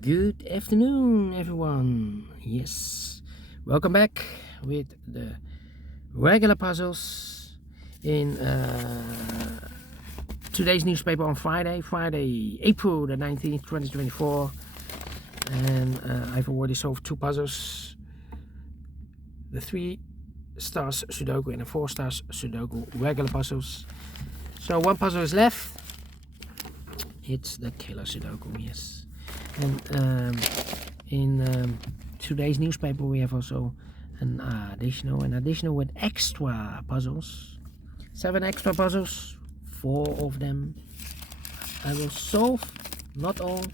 Good afternoon, everyone. Yes, welcome back with the regular puzzles in today's newspaper on Friday, April the 19th, 2024. And I've already solved two puzzles, the 3 stars Sudoku and the 4 stars Sudoku regular puzzles. So one puzzle is left. It's the Killer Sudoku, yes. And in today's newspaper we have also an additional with extra puzzles. 7 extra puzzles, 4 of them I will solve, not all.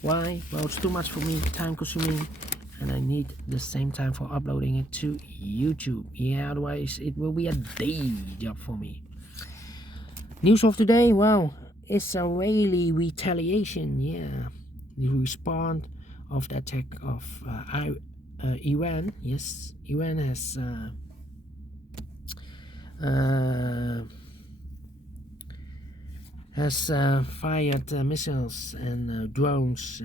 Why? Well, it's too much for me, time consuming, and I need the same time for uploading it to YouTube. Yeah, otherwise it will be a day job for me. News of today, well, Israeli retaliation. Yeah, the response of the attack of Iran. Yes, Iran has fired missiles and drones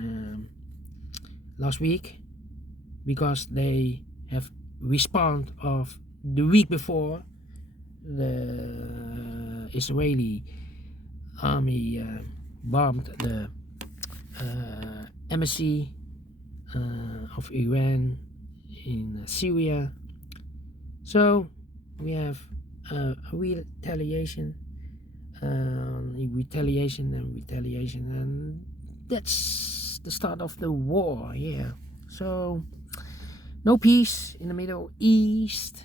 last week, because they have responded of the week before the Israeli army bombed the embassy of Iran in Syria. So we have a retaliation, and that's the start of the war. Yeah, so no peace in the Middle East,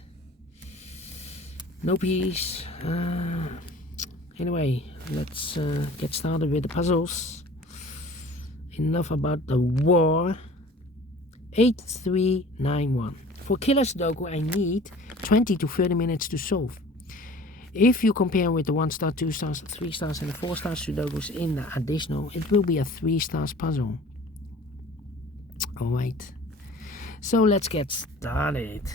no peace. Anyway, let's get started with the puzzles. Enough about the war. 8391. For Killer Sudoku, I need 20 to 30 minutes to solve. If you compare with the 1 star, 2 stars, 3 stars, and the 4 star Sudokus in the additional, it will be a 3 stars puzzle. Alright. So let's get started.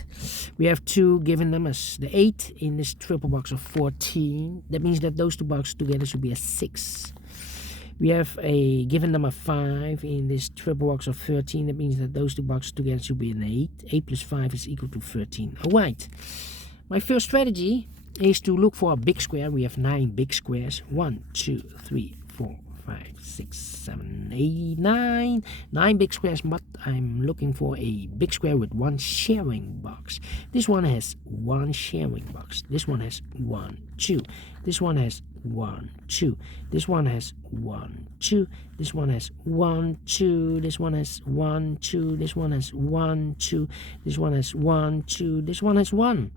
We have 2 given numbers. The 8 in this triple box of 14. That means that those 2 boxes together should be a 6. We have a given number 5 in this triple box of 13. That means that those 2 boxes together should be an 8. 8 plus 5 is equal to 13. Alright. My first strategy is to look for a big square. We have 9 big squares. 1, 2, 3, 4, 5, 6, 7, 8, 9. 9 big squares, but I'm looking for a big square with 1 sharing box. This one has 1 sharing box. This one has 1, 2. This one has 1, 2. This one has 1, 2. This one has 1, 2. This one has 1, 2. This one has 1, 2. This one has 1, 2. This one has 1.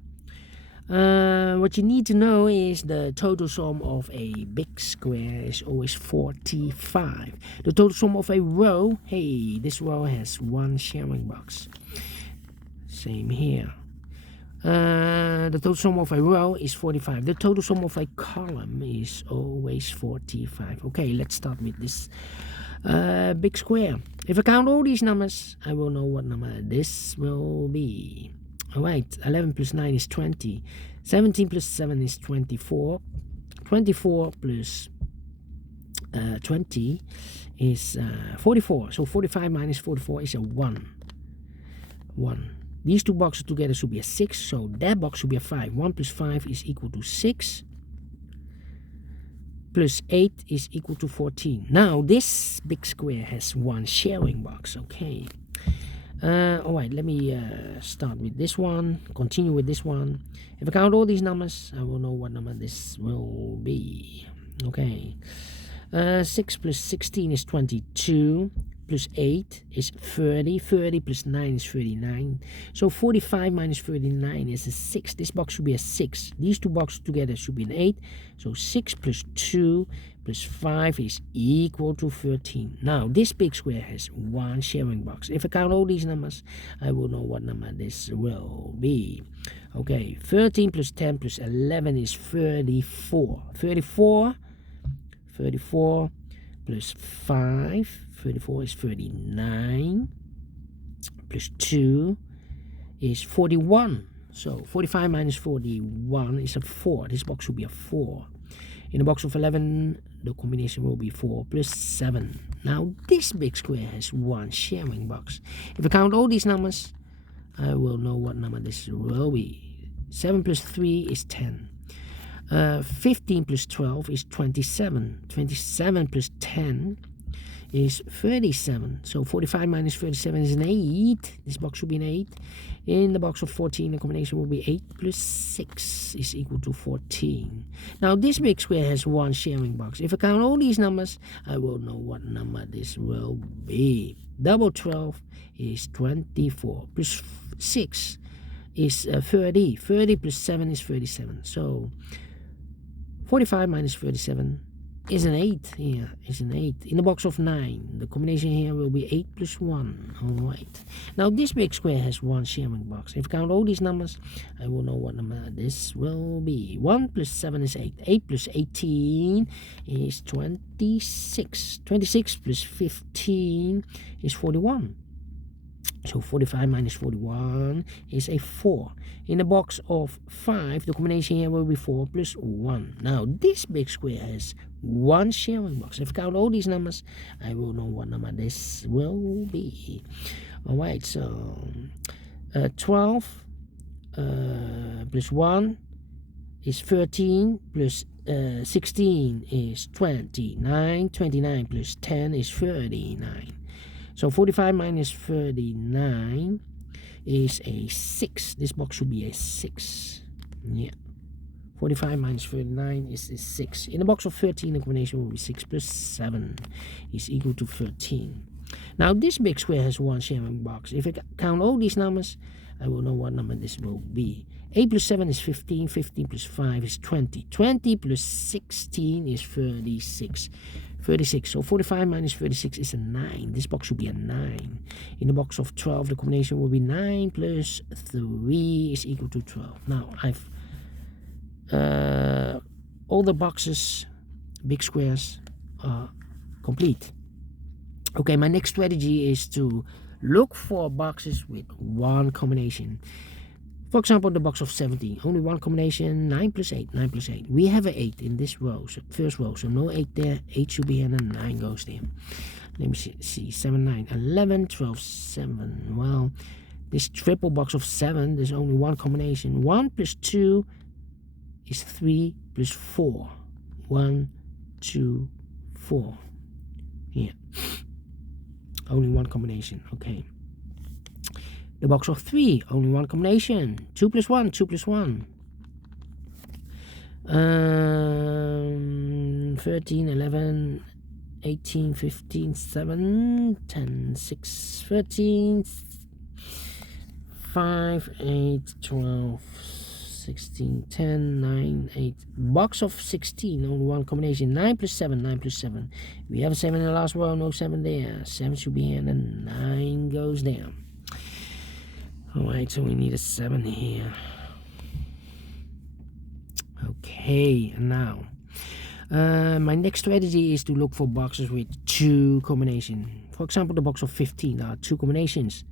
What you need to know is the total sum of a big square is always 45. The total sum of a row, hey, this row has 1 sharing box. Same here. The total sum of a row is 45. The total sum of a column is always 45. Okay, let's start with this big square. If I count all these numbers, I will know what number this will be. Alright, 11 plus 9 is 20. 17 plus 7 is 24. 24 plus 20 is 44. So 45 minus 44 is a 1. 1. These 2 boxes together should be a 6. So that box should be a 5. 1 plus 5 is equal to 6. Plus 8 is equal to 14. Now this big square has 1 sharing box. Okay. Alright, let me start with this one, continue with this one. If I count all these numbers, I will know what number this will be. Okay, 6 plus 16 is 22, plus 8 is 30, 30 plus 9 is 39. So 45 minus 39 is a 6. This box should be a 6. These 2 boxes together should be an 8. So 6 plus 2 plus 5 is equal to 13. Now, this big square has 1 sharing box. If I count all these numbers, I will know what number this will be. Okay, 13 plus 10 plus 11 is 34. 34 plus 5, 34 is 39, plus 2 is 41. So 45 minus 41 is a 4. This box should be a 4. In the box of 11, the combination will be 4 plus 7. Now this big square has one sharing box. If I count all these numbers, I will know what number this will be. 7 plus 3 is 10. 15 plus 12 is 27. 27 plus 10 is 37. So 45 minus 37 is an 8. This box should be an 8. In the box of 14, the combination will be 8 plus 6 is equal to 14. Now this big square has one sharing box. If I count all these numbers, I will know what number this will be. Double 12 is 24. Plus 6 is 30. 30 plus 7 is 37. So 45 minus 37 is an 8 here. Is an 8. In the box of 9, the combination here will be 8 plus 1. Alright. Now this big square has one sharing box. If I count all these numbers, I will know what number this will be. 1 plus 7 is 8. 8 plus 18 is 26. 26 plus 15 is 41. So 45 minus 41 is a 4. In the box of 5, the combination here will be 4 plus 1. Now this big square has one sharing box. If I count all these numbers, I will know what number this will be. Alright, so 12 plus 1 is 13 plus 16 is 29. 29 plus 10 is 39. So 45 minus 39 is a 6. This box should be a 6. Yeah. 45 minus 39 is a 6. In the box of 13, the combination will be 6 plus 7 is equal to 13. Now this big square has one sharing box. If I count all these numbers, I will know what number this will be. 8 plus 7 is 15. 15 plus 5 is 20. 20 plus 16 is 36. 36. So 45 minus 36 is a 9. This box should be a 9. In the box of 12, the combination will be 9 plus 3 is equal to 12. Now I've all the boxes, big squares, are complete. Okay, my next strategy is to look for boxes with one combination. For example, the box of 17, only one combination, 9 plus 8, 9 plus 8. We have an 8 in this row, so first row, so no 8 there, 8 should be here, and 9 goes there. Let me see, 7, 9, 11, 12, 7. Well, this triple box of 7, there's only one combination. 1 plus 2 is 3 plus 4. 1, 2, 4. Here. Only one combination, okay. The box of 3, only one combination. 2 plus 1, 2 plus 1. 13, 11, 18, 15, 7, 10, 6, 13, 5, 8, 12, 16, 10, 9, 8. Box of 16, only one combination. 9 plus 7, 9 plus 7. We have a 7 in the last row, no 7 there. 7 should be here, and then 9 goes down. Alright, so we need a 7 here. Okay, and now my next strategy is to look for boxes with two combinations. For example, the box of 15, there are two combinations.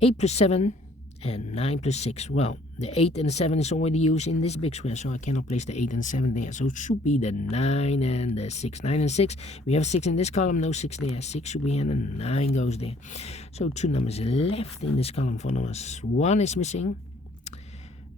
8 plus 7 and 9 plus 6. Well, the 8 and the 7 is already used in this big square, so I cannot place the 8 and 7 there. So it should be the 9 and the 6. 9 and 6. We have 6 in this column, no 6 there. 6 should be here, and 9 goes there. So two numbers left in this column for numbers. 1 is missing.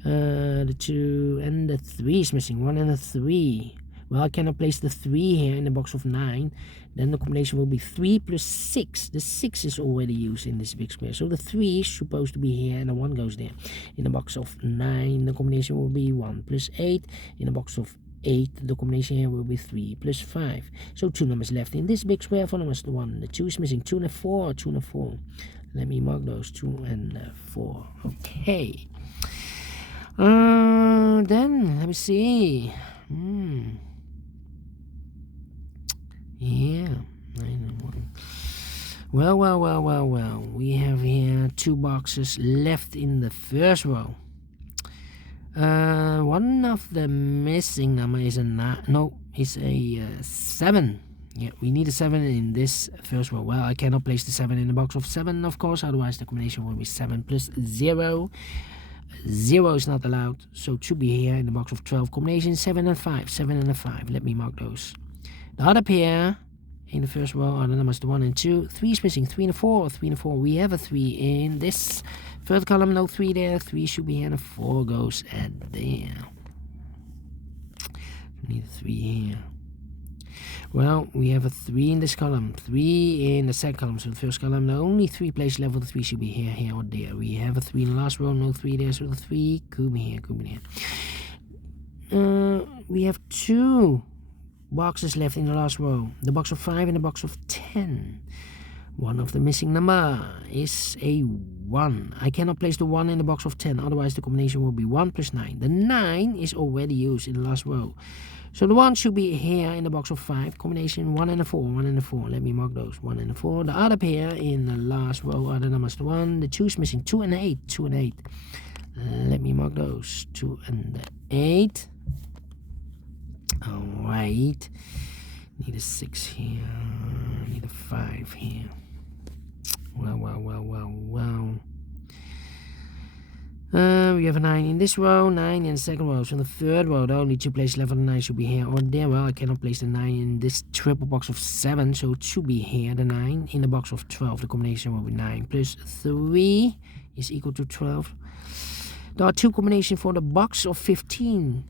The 2 and the 3 is missing. 1 and the 3. Well, I cannot place the 3 here in the box of 9. Then the combination will be 3 plus 6. The 6 is already used in this big square. So the 3 is supposed to be here, and the 1 goes there. In the box of 9, the combination will be 1 plus 8. In the box of 8, the combination here will be 3 plus 5. So two numbers left in this big square for numbers 1. The 2 is missing. 2 and 4. 2 and 4. Let me mark those. 2 and 4. Okay. Then, let me see. Yeah, 9 and 1. Well. We have here two boxes left in the first row. One of the missing number is a 9. No, it's a 7. Yeah, we need a 7 in this first row. Well, I cannot place the 7 in the box of 7, of course. Otherwise, the combination will be 7 plus 0. 0 is not allowed, so it should be here in the box of 12. Combination 7 and 5, 7 and a 5. Let me mark those. The other pair in the first row are the numbers the 1 and 2. 3 is missing, 3 and a 4, 3 and a 4. We have a 3 in this third column, no 3 there. 3 should be here, and a 4 goes at there. We need a 3 here. Well, we have a 3 in this column, 3 in the second column. So the first column, the only 3 place level, the 3 should be here, here, or there. We have a 3 in the last row, no 3 there, so the 3 could be here, could be there. We have 2 boxes left in the last row, the box of 5 and the box of 10. One of the missing number is a 1. I cannot place the 1 in the box of 10, otherwise the combination will be 1 plus 9. The 9 is already used in the last row. So the 1 should be here in the box of 5. Combination 1 and a 4, 1 and a 4. Let me mark those, 1 and a 4. The other pair in the last row are the numbers the 1, the 2 is missing, 2 and 8, 2 and 8. Let me mark those, 2 and 8. Alright. Need a 6 here, need a 5 here. Well. We have a 9 in this row, 9 in the second row. So in the third row, the only 2 places left of the 9 should be here or there. Well, I cannot place the 9 in this triple box of 7, so it should be here, the 9. In the box of 12, the combination will be 9 plus 3 is equal to 12. There are 2 combinations for the box of 15.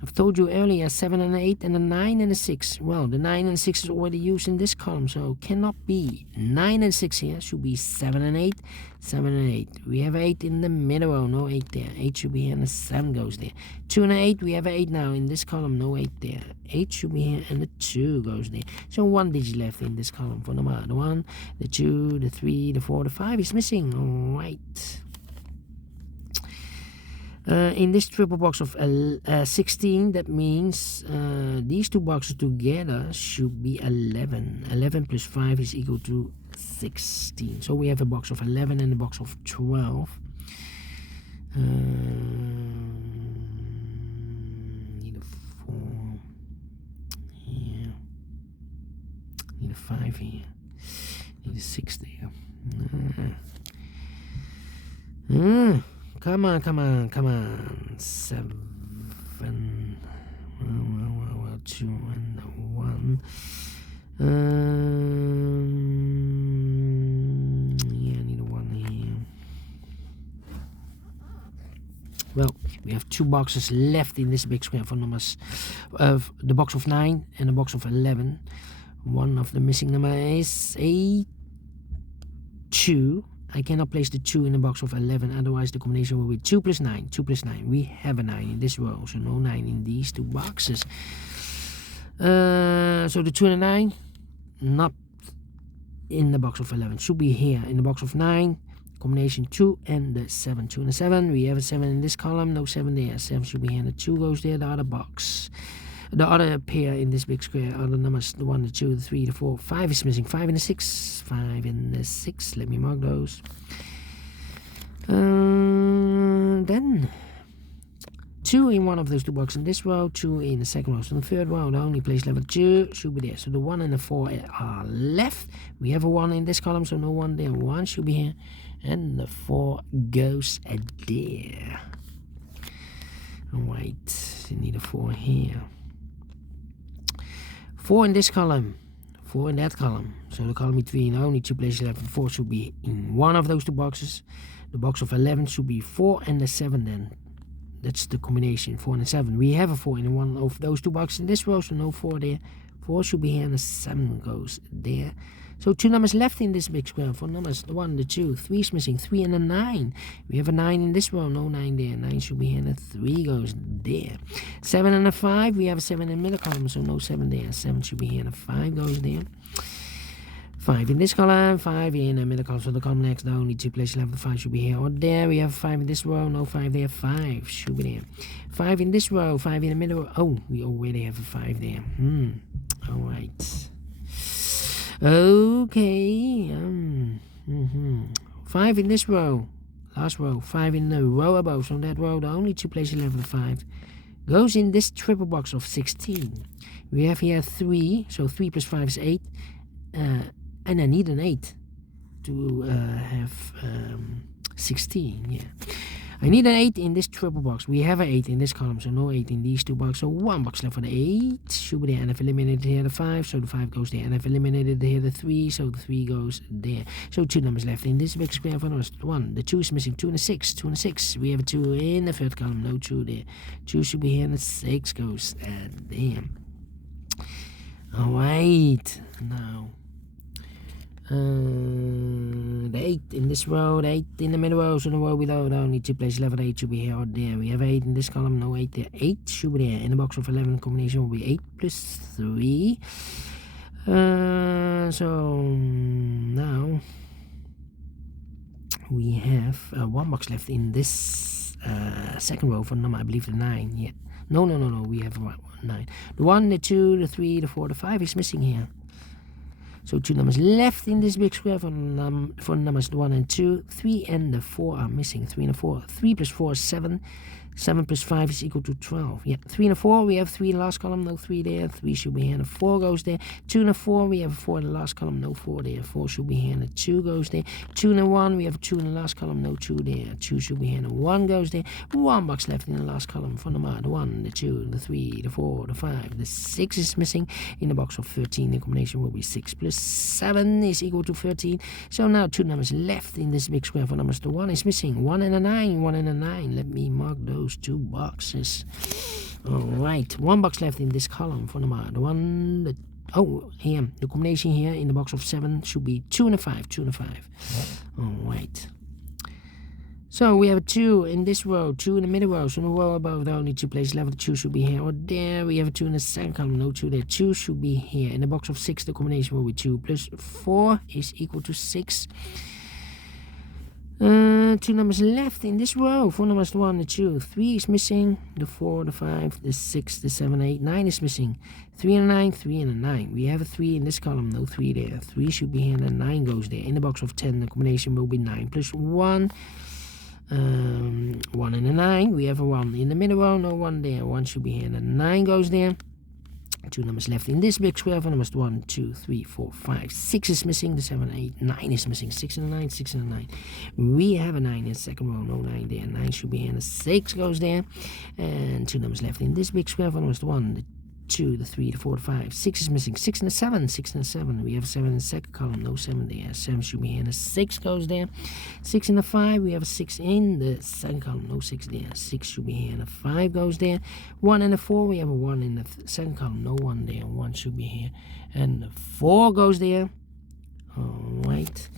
I've told you earlier, 7 and 8 and a 9 and a 6. Well, the 9 and 6 is already used in this column, so cannot be 9 and 6 here. Should be 7 and 8, 7 and 8. We have 8 in the middle row, no 8 there. 8 should be here and the 7 goes there. 2 and 8, we have 8 now in this column, no 8 there. 8 should be here and the 2 goes there. So 1 digit left in this column for number the 1, the 2, the 3, the 4, the 5 is missing. Alright. In this triple box of 16, that means these 2 boxes together should be 11. 11 plus 5 is equal to 16. So we have a box of 11 and a box of 12. Need a 4 here. Need a 5 here. Need a 6 there. Come on. 7. Well, 2 and 1. Yeah, I need a 1 here. Well, we have 2 boxes left in this big square for numbers of the box of 9 and the box of 11. One of the missing number is a 2. I cannot place the 2 in the box of 11, otherwise the combination will be 2 plus 9, 2 plus 9. We have a 9 in this row, so no 9 in these 2 boxes. So the 2 and a 9, not in the box of 11. Should be here in the box of 9. Combination 2 and the 7. 2 and a 7. We have a 7 in this column, no 7 there. 7 should be here, and the 2 goes there, the other box. The other pair in this big square are the numbers the 1, the 2, the 3, the 4. 5 is missing. 5 and a 6. 5 and a 6. Let me mark those. Then 2 in one of those 2 boxes in this row, 2 in the second row. So in the third row, the only place level 2 should be there. So the 1 and the 4 are left. We have a 1 in this column, so no 1 there. 1 should be here, and the 4 goes there. Alright, you need a 4 here. 4 in this column, 4 in that column. So the column between only 2 places left, 4 should be in one of those 2 boxes. The box of 11 should be 4 and the 7 then. That's the combination, 4 and 7. We have a 4 in one of those 2 boxes in this row, so no 4 there. 4 should be here and the 7 goes there. So 2 numbers left in this big square. 4 numbers, the 1, the 2, 3 is missing, 3 and a 9. We have a 9 in this row, no 9 there. 9 should be here and a 3 goes there. 7 and a 5, we have a 7 in the middle column, so no 7 there. 7 should be here and a 5 goes there. 5 in this column, 5 in the middle column, so the column next, the only 2 places left, the 5 should be here or there. We have 5 in this row, no 5 there, 5 should be there. 5 in this row, 5 in the middle, oh, we already have a 5 there. Alright. Okay. 5 in this row, last row, 5 in the row above, so that row, the only 2 places left, the 5 goes in this triple box of 16. We have here 3, so 3 plus 5 is 8. And I need an 8 to have 16, yeah. I need an 8 in this triple box. We have an 8 in this column, so no 8 in these two boxes. So 1 box left for the 8. Should be there, and I've eliminated here the 5, so the 5 goes there. And I've eliminated here the 3, so the 3 goes there. So 2 numbers left in this big square for us. 1. The 2 is missing. 2 and a 6. 2 and a 6. We have a 2 in the third column. No 2 there. 2 should be here, and the 6 goes there. Alright. Now. The 8 in this row, the 8 in the middle row, so the row below, the only 2 places left, 8 should be here or there. We have 8 in this column, no 8 there. 8 should be there. In the box of 11, combination will be 8 plus 3. So now we have 1 box left in this second row for number, I believe the 9. Yeah. No. We have 9. The 1, the 2, the 3, the 4, the 5 is missing here. So 2 numbers left in this big square for numbers 1 and 2. 3 and the 4 are missing. 3 and the 4. 3 plus 4 is 7. 7 plus 5 is equal to 12. Yeah, 3 and a 4, we have 3 in the last column, no 3 there. 3 should be here, and a 4 goes there. 2 and a 4, we have a 4 in the last column, no 4 there. 4 should be here, and a 2 goes there. 2 and a 1, we have a 2 in the last column, no 2 there. 2 should be here, and a 1 goes there. 1 box left in the last column for the 1, the 2, the 3, the 4, the 5. The 6 is missing in the box of 13. The combination will be 6 plus 7 is equal to 13. So now 2 numbers left in this big square for numbers. The 1 is missing. 1 and a 9, 1 and a 9. Let me mark those 2 boxes. Alright, 1 box left in this column for number 1. Here, the combination here in the box of 7 should be 2 and a 5. 2 and a 5. Alright. So we have a 2 in this row, 2 in the middle row. So in the row above, the only 2 places left. The 2 should be here or there. We have a 2 in the second column, no 2 there. 2 should be here. In the box of 6, the combination will be 2 plus 4 is equal to 6. 2 numbers left in this row. 4 numbers, 1, the 2. 3 is missing. The 4, the 5, the 6, the 7, 8, 9 is missing. 3 and a 9, 3 and a 9. We have a 3 in this column, no 3 there. 3 should be here, and a 9 goes there. In the box of 10, the combination will be 9 plus 1. 1 and a 9. We have a 1 in the middle row, no 1 there. 1 should be here, and a 9 goes there. 2 numbers left in this big square for numbers 1, 2, 3, 4, 5, 6 is missing. The 7, 8, 9 is missing. 6 and a 9, 6 and a 9. We have a 9 in the second row, no 9 there. 9 should be here, and a 6 goes there. And 2 numbers left in this big square for numbers 1, the 2, the 3, the 4, the 5. 6 is missing. 6 and a 7. 6 and a 7. We have a 7 in the second column. No 7 there. 7 should be here. And a 6 goes there. 6 and a 5. We have a 6 in the second column. No 6 there. 6 should be here. And a 5 goes there. 1 and a 4. We have a 1 in the second column. No 1 there. 1 should be here. And the 4 goes there. Alright.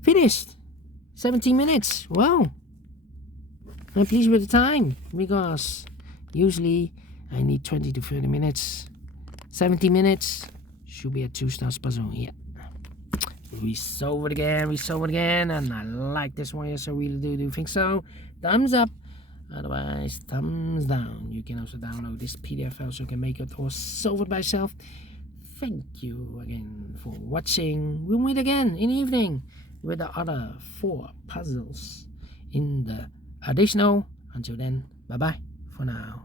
Finished. 17 minutes. Wow. I'm pleased with the time. Because usually I need 20 to 30 minutes. 70 minutes. Should be a 2-star puzzle. Yeah. We solve it again. And I like this one. Yes, I really do think so. Thumbs up. Otherwise, thumbs down. You can also download this PDF file so you can make it or solve it by yourself. Thank you again for watching. We'll meet again in the evening with the other 4 puzzles in the additional. Until then, bye-bye for now.